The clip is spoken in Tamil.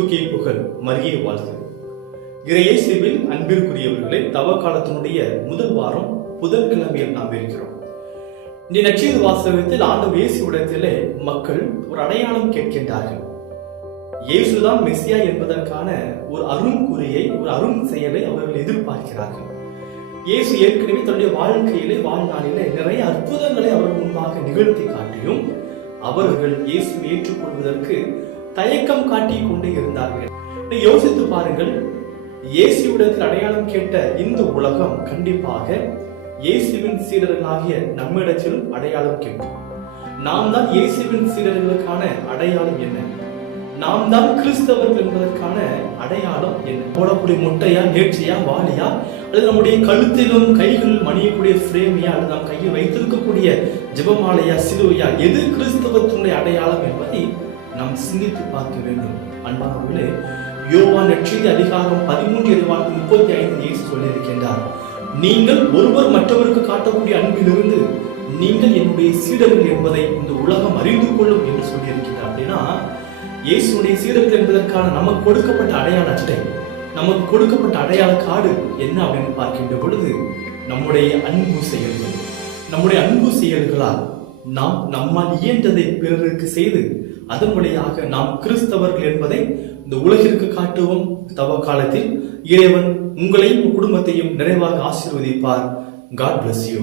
இயேசுவுக்கே புகழ், மரியே வாழ்த்து. இயேசுவில் அன்பிற்குரியவர்களை தவ காலத்தினுடைய முதல் வாரம் புதன்கிழமையில் நாம் இருக்கிறோம். இந்த நற்செய்தி வாசகத்தில் ஆண்டவர் இயேசுவிடத்திலே மக்கள் ஒரு அடையாளம் கேட்கின்றார்கள். இயேசுதான் மெசியா என்பதற்கான ஒரு அருண்குறியை, ஒரு அருண் செயலை அவர்கள் எதிர்பார்க்கிறார்கள். இயேசு ஏற்கனவே தன்னுடைய வாழ்க்கையிலே, வாழ்நாளிலே நிறைய அற்புதங்களை அவர்கள் முன்பாக நிகழ்த்தி காட்டியும் அவர்கள் இயேசுவை ஏற்றுக்கொள்வதற்கு தயக்கம் காட்டிக் கொண்டே இருந்தார்கள். யோசித்து பாருங்கள், இயேசுவிடத்தில் அடையாளம் கேட்ட இந்த உலகம் கண்டிப்பாக இயேசுவின் சீடர்களாகிய நம்மிடத்திலும் அடையாளம் கேட்கும். நாம் தான் இயேசுவின் சீடர்களுக்கான அடையாளம் என்ன? நாம் தான் கிறிஸ்தவர்கள் என்பதற்கான அடையாளம் என்ன? போடக்கூடிய முட்டையா, நேர்ச்சியா, வாலியா, அல்லது நம்முடைய கழுத்திலும் கைகளில் மணியக்கூடிய பிரேமியா, அல்லது நம் கையில் வைத்திருக்கக்கூடிய ஜெபமாலையா, சிலுவையா, எது கிறிஸ்தவத்தினுடைய அடையாளம் என்பதை நாம் சிந்தித்து பார்க்க வேண்டும். அன்பானவர்களே, யோவான் நற்செய்தி அதிகாரம் 13:35 இயேசு சொல்லியிருக்கின்றார், நீங்கள் ஒருவர் மற்றவருக்கு காட்டக்கூடிய அன்பிலிருந்து நீங்கள் என்னுடைய சீடர்கள் என்பதை இந்த உலகம் அறிந்து கொள்ளும் என்று சொல்லியிருக்கிறார். அப்படின்னா இயேசுடைய சீடர்கள் என்பதற்கான நமக்கு கொடுக்கப்பட்ட அடையாள அட்டை, நமக்கு கொடுக்கப்பட்ட அடையாள கார்டு என்ன அப்படின்னு பார்க்கின்ற பொழுது நம்முடைய அன்பு செயல்கள். நம்முடைய அன்பு செயல்களால் நாம் நம்மால் இயன்றதை பிறருக்கு செய்து அதன் வழியாக நாம் கிறிஸ்தவர்கள் என்பதை இந்த உலகிற்கு காட்டுவோம். தவ காலத்தில் இறைவன் உங்களையும் குடும்பத்தையும் நிறைவாக ஆசீர்வதிப்பார். God bless you.